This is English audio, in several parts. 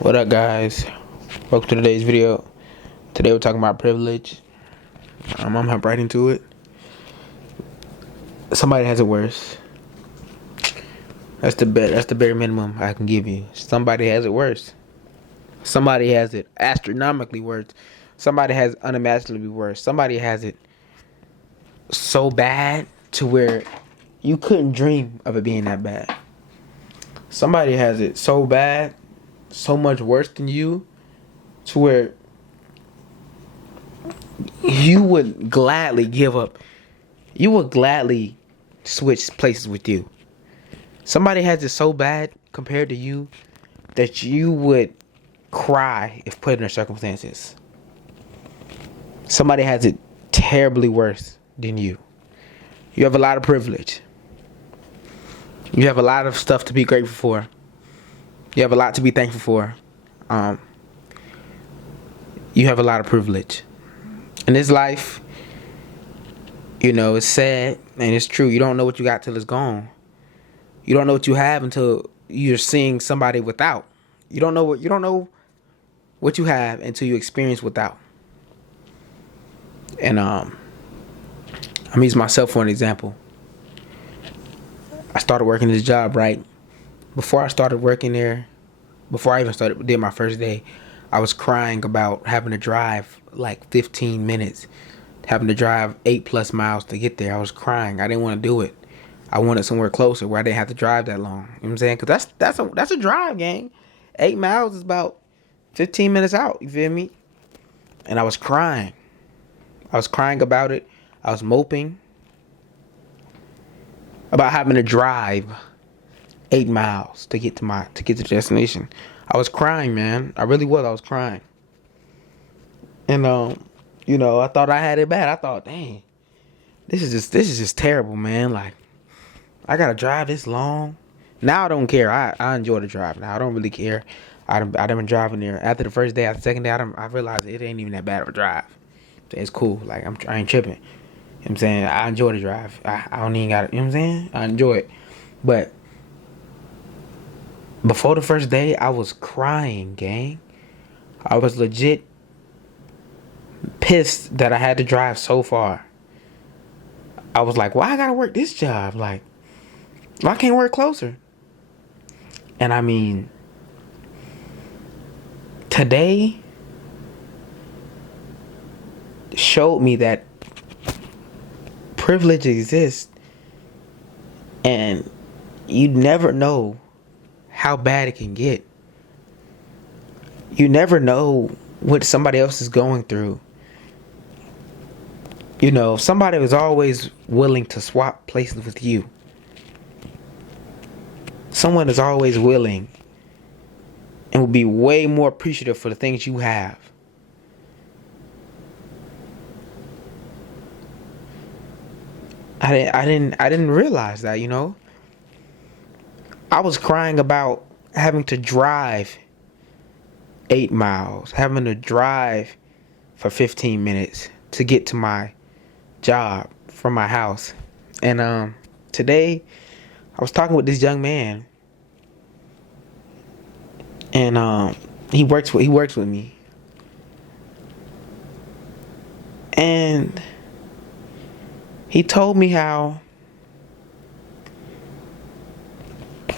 What up, guys? Welcome to today's video. Today we're talking about privilege. I'm gonna hop right into it. Somebody has it worse. That's the bare minimum I can give you. Somebody has it worse. Somebody has it astronomically worse. Somebody has unimaginably worse. Somebody has it so bad to where you couldn't dream of it being that bad. Somebody has it so bad, so much worse than you, to where you would gladly give up. You would gladly switch places with you. Somebody has it so bad compared to you that you would cry if put in their circumstances. Somebody has it terribly worse than you. You have a lot of privilege. You have a lot of stuff to be grateful for. You have a lot to be thankful for. You have a lot of privilege. In this life, it's sad and it's true. You don't know what you got till it's gone. You don't know what you have until you're seeing somebody without. You don't know what you have until you experience without. And I'm using myself for an example. I started working this job, right? Before I started working there, before I even did my first day, I was crying about having to drive like 15 minutes, having to drive 8+ miles to get there. I was crying. I didn't want to do it. I wanted somewhere closer where I didn't have to drive that long. You know what I'm saying? Because that's a drive, gang. 8 miles is about 15 minutes out. You feel me? And I was crying. I was crying about it. I was moping about having to drive 8 miles to get to the destination. I was crying, man. I really was. I was crying. And I thought I had it bad. I thought, dang, this is just terrible, man. Like, I gotta drive this long. Now I don't care. I enjoy the drive now. I don't really care. I've been driving there. After the first day, after the second day, I realized it ain't even that bad of a drive. It's cool. Like, I ain't tripping. You know what I'm saying? I enjoy the drive. I don't even got it. You know what I'm saying? I enjoy it. But before the first day, I was crying, gang. I was legit pissed that I had to drive so far. I was like, why I gotta work this job? Like, why can't I work closer? And I mean, today showed me that privilege exists, and you never know how bad it can get. You never know what somebody else is going through. Somebody was always willing to swap places with you. Someone is always willing and will be way more appreciative for the things you have. I didn't realize that, I was crying about having to drive 8 miles, having to drive for 15 minutes to get to my job from my house. And today I was talking with this young man, and he works with me, and he told me how,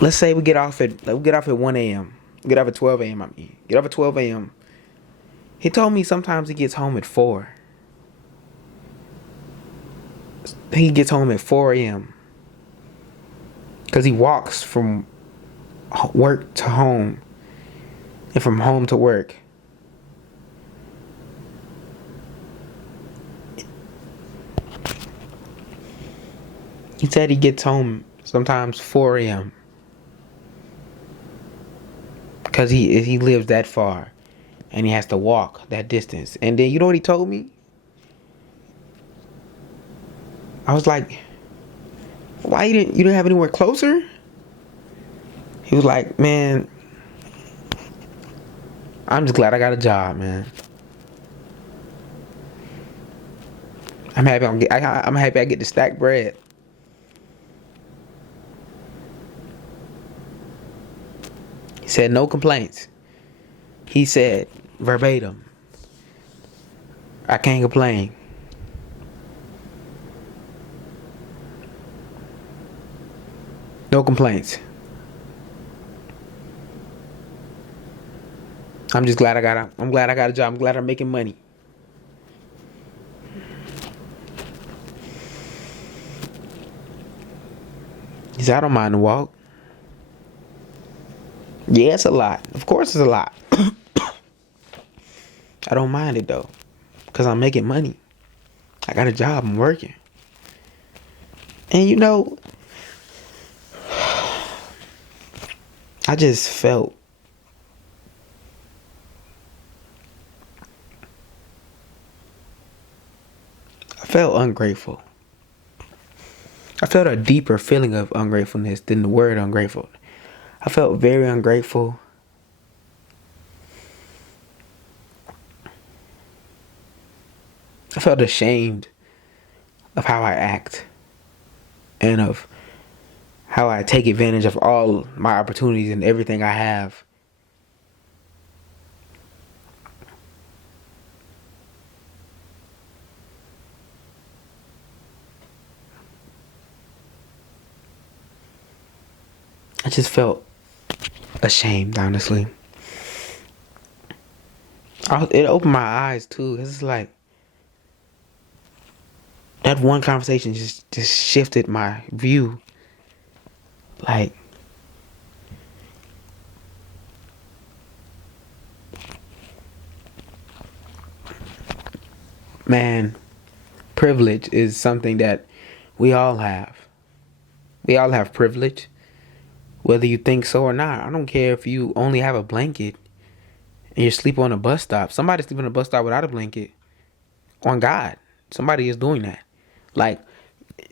let's say we get off at 1 a.m. Get off at 12 a.m. Get off at 12 a.m. He told me sometimes he gets home at 4. He gets home at 4 a.m. because he walks from work to home and from home to work. He said he gets home sometimes 4 a.m. because he lives that far and he has to walk that distance. And then you know what he told me? I was like, why you didn't have anywhere closer? He was like, man, I'm just glad I got a job, man. I'm happy I get to stack bread. He said no complaints. He said verbatim, I can't complain. No complaints. I'm just glad I'm glad I got a job. I'm glad I'm making money. He said, I don't mind the walk. Yeah, it's a lot. Of course it's a lot. I don't mind it though. Because I'm making money. I got a job. I'm working. And I just felt ungrateful. I felt a deeper feeling of ungratefulness than the word ungrateful. I felt very ungrateful. I felt ashamed of how I act and of how I take advantage of all my opportunities and everything I have. I just felt ashamed, honestly. It opened my eyes too. Cause it's like that one conversation just shifted my view. Like, man, privilege is something that we all have. We all have privilege, whether you think so or not. I don't care if you only have a blanket and you sleep on a bus stop. Somebody sleep on a bus stop without a blanket. On God, somebody is doing that. Like,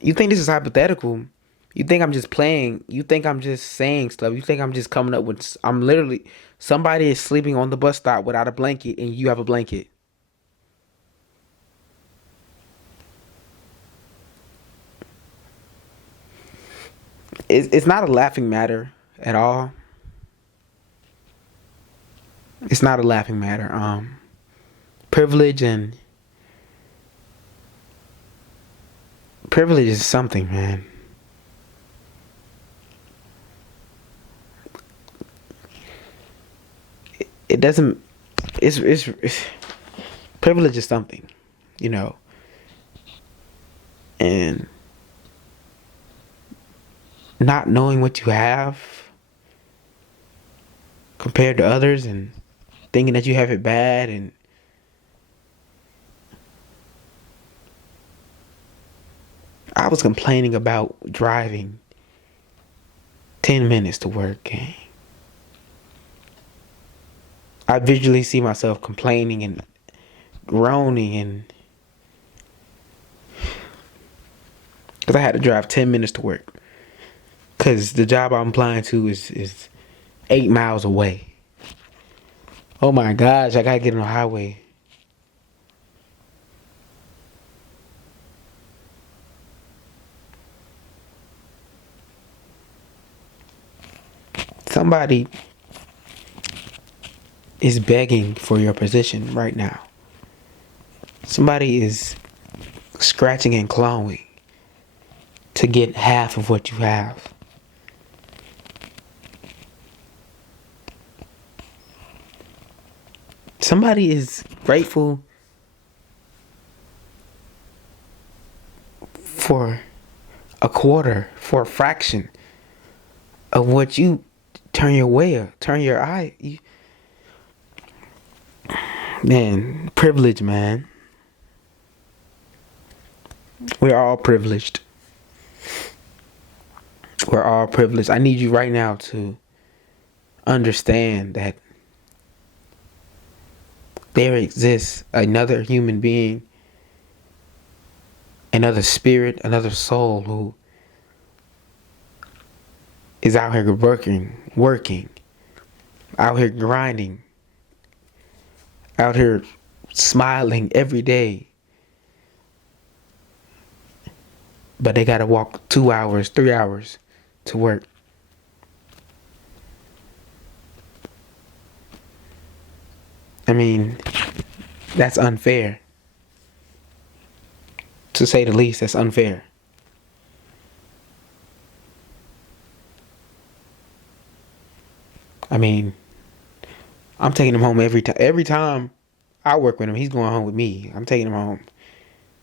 you think this is hypothetical? You think I'm just playing? You think I'm just saying stuff? You think I'm just coming up with? I'm literally, somebody is sleeping on the bus stop without a blanket, and you have a blanket. It's not a laughing matter at all. It's not a laughing matter. Privilege and privilege is something, man. It doesn't. It's privilege is something, you know, and not knowing what you have compared to others and thinking that you have it bad. And I was complaining about driving 10 minutes to work, gang. I visually see myself complaining and groaning, and because I had to drive 10 minutes to work, because the job I'm applying to is 8 miles away. Oh my gosh, I gotta get on the highway. Somebody is begging for your position right now. Somebody is scratching and clawing to get half of what you have. Somebody is grateful for a quarter, for a fraction of what you turn your eye. Man, privilege, man. We're all privileged. We're all privileged. I need you right now to understand that there exists another human being, another spirit, another soul who is out here working, out here grinding, out here smiling every day. But they gotta walk 2 hours, 3 hours to work. I mean, that's unfair. To say the least, that's unfair. I mean, I'm taking him home every time. Every time I work with him, he's going home with me. I'm taking him home.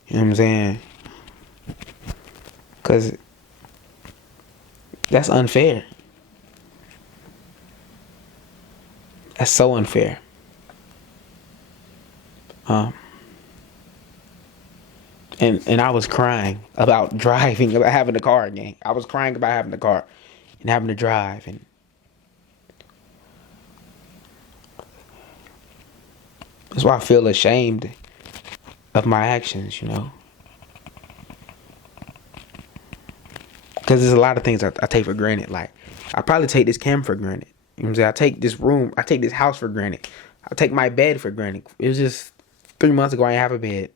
You know what I'm saying? Because that's unfair. That's so unfair. And I was crying about driving, about having a car again. I was crying about having a car and having to drive. And that's why I feel ashamed of my actions, you know. Because there's a lot of things I take for granted. Like, I probably take this camera for granted. You know what I'm saying? I take this room, I take this house for granted. I take my bed for granted. It was just 3 months ago I didn't have a bed.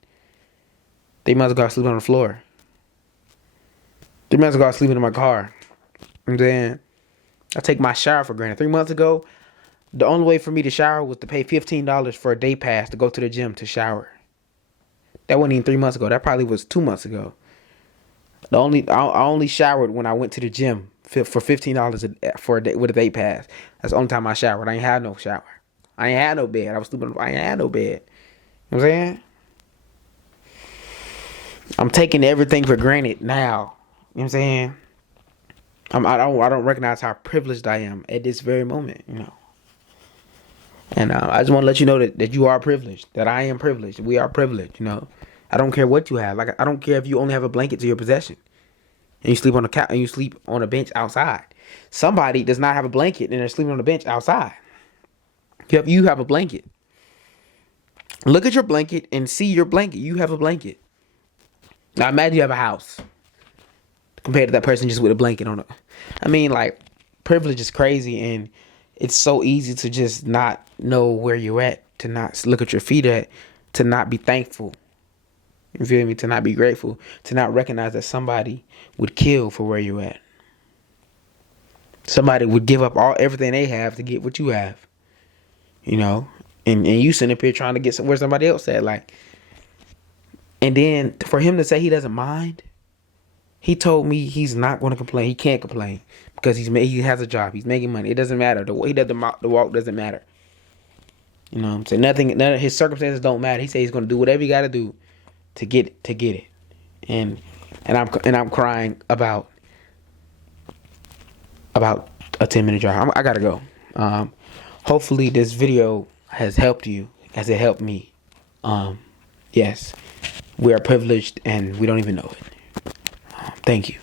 3 months ago I was sleeping on the floor. 3 months ago I was sleeping in my car. You know what I'm saying? I take my shower for granted. 3 months ago, the only way for me to shower was to pay $15 for a day pass to go to the gym to shower. That wasn't even 3 months ago. That probably was 2 months ago. I only showered when I went to the gym for $15 for a day with a day pass. That's the only time I showered. I ain't had no shower. I ain't had no bed. I was sleeping. I ain't had no bed. You know what I'm saying? I'm taking everything for granted now. You know what I'm saying? I don't recognize how privileged I am at this very moment. You know. And I just want to let you know that you are privileged. That I am privileged. We are privileged. You know. I don't care what you have. Like, I don't care if you only have a blanket to your possession, and you sleep on a couch, and you sleep on a bench outside. Somebody does not have a blanket and they're sleeping on a bench outside. You have a blanket. Look at your blanket and see your blanket. You have a blanket. Now imagine you have a house compared to that person just with a blanket on it. I mean, like, privilege is crazy, and it's so easy to just not know where you're at, to not look at your feet at, to not be thankful. You feel me? To not be grateful, to not recognize that somebody would kill for where you're at. Somebody would give up everything they have to get what you have. You know? And you sitting up here trying to get where somebody else at. Like, and then for him to say he doesn't mind, he told me he's not going to complain. He can't complain because he has a job. He's making money. It doesn't matter. The way he does the walk doesn't matter. You know what I'm saying? None of his circumstances don't matter. He said he's going to do whatever he got to do to get it. And I'm crying about a 10-minute drive. I gotta go. Hopefully this video has helped you as it helped me. Yes, we are privileged and we don't even know it. Thank you.